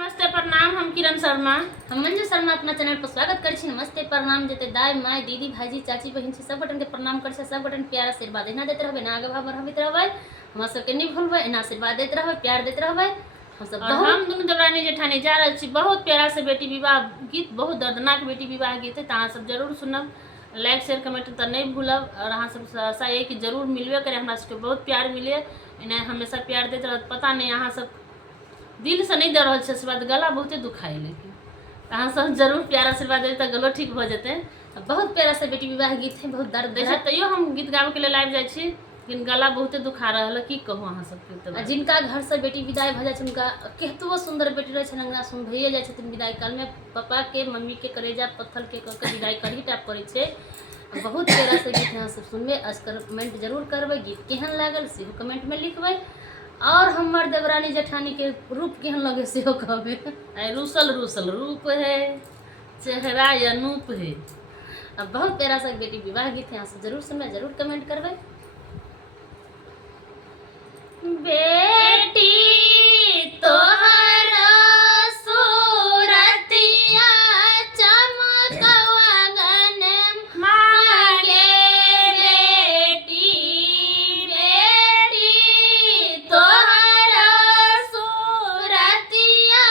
नमस्ते प्रणाम। हम किरण शर्मा, हम मंजू शर्मा अपना चैनल पर स्वागत कर छी। नमस्ते प्रणाम जते दाई माय दीदी भाजी चाची बहन छी सब बटन के प्रणाम कर छी। सब बटन प्यार आशीर्वाद एना देते रहबे ना, आगे भाव बढ़ाबैत रहबे, हमरा सबके नहीं भूलबे, एना आशीर्वाद देते रहबे, प्यार देते रहबे। हम सब और हम दोनों देवरानी जेठानी जा रहल छी बहुत प्यारा से बेटी विवाह गीत, बहुत दर्दनाक बेटी विवाह गीत है, अहाँ सब जरूर सुनब। लाइक शेयर कमेंट तो नहीं भूलब और अहाँ सब आशा है कि जरूर मिलबे करे, हमरा सबके बहुत प्यार मिले, इन्हें हमेशा प्यार देते रह। पता नहीं अहाँ सब दिल से नहीं दे रहा है आशीर्वाद, गला बहुते दुखाई, लेकिन अहाँ सब जरूर प्यार आशीर्वाद दे तो गलो ठीक हो जेते। बहुत प्यारा से बेटी विवाह गीत है, बहुत दर्द जैसे तैयो हम गीत गावे के लिए आबि जाइ छी, लेकिन गला बहुते दुखा रहल है, की कहूँ अहाँ सबके। आ जिनका घर से बेटी विदाई भ जाय छै उनका केतबो सुंदर बेटी रहे छै अंगना सुन भइए जाय छथिन विदाई काल में। पापा के मम्मी के करेजा पत्थर के क के विदाई करी टाइप करे छै। बहुत प्यारा से गीत यहाँ सब सुनबे, कमेंट जरूर करबे, गीत केहन लागल सेहो कमेंट में लिखबे, और हमर देवरानी जेठानी के रूप केहन लगे सेहो कहबे। रूसल रूसल रूप है, चेहरा अनूप है। अब बहुत प्यारा सा बेटी विवाह गीत यहाँ से जरूर सुनबे, जरूर कमेंट करबे। बेटी तोहर सूरतिया चमकवा गन मागे, बेटी बेटी तोहर सूरतिया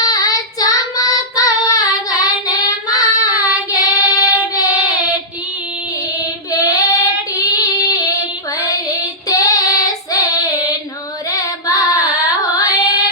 चमकवा गन मागे, बेटी बेटी परिते से नूर होए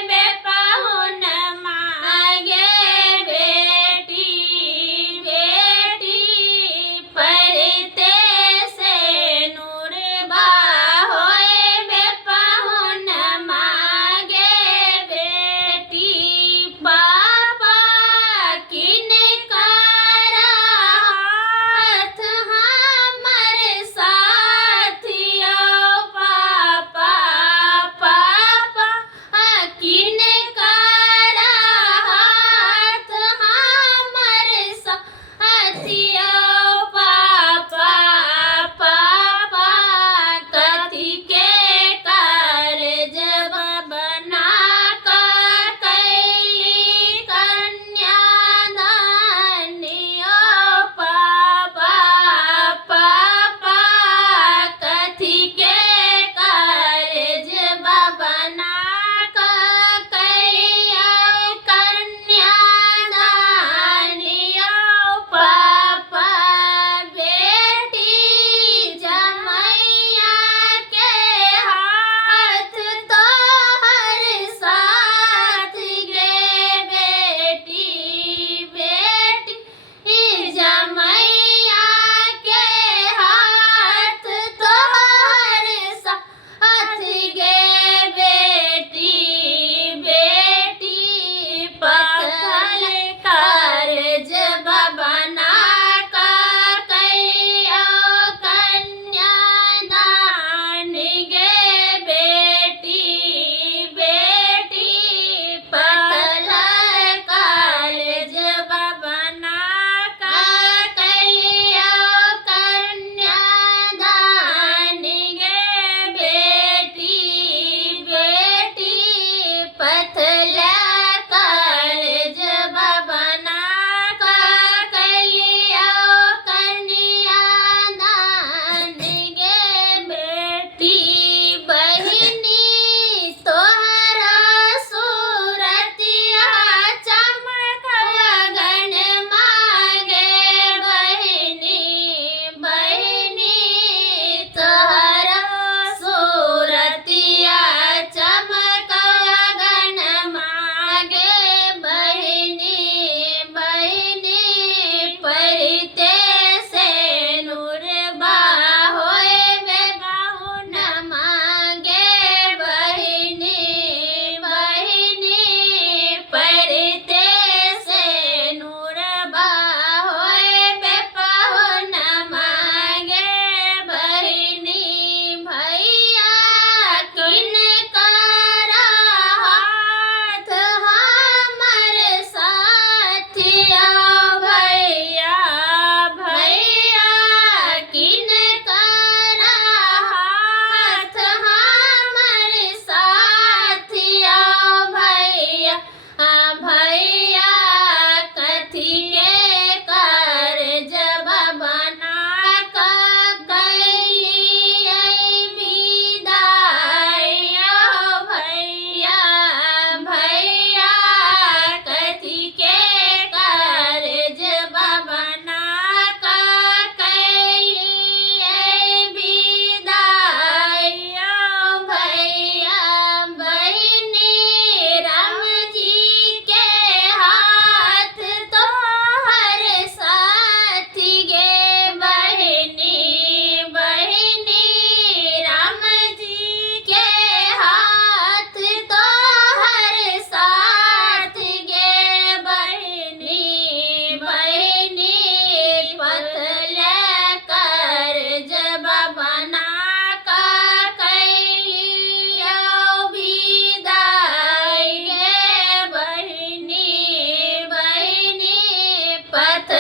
पथ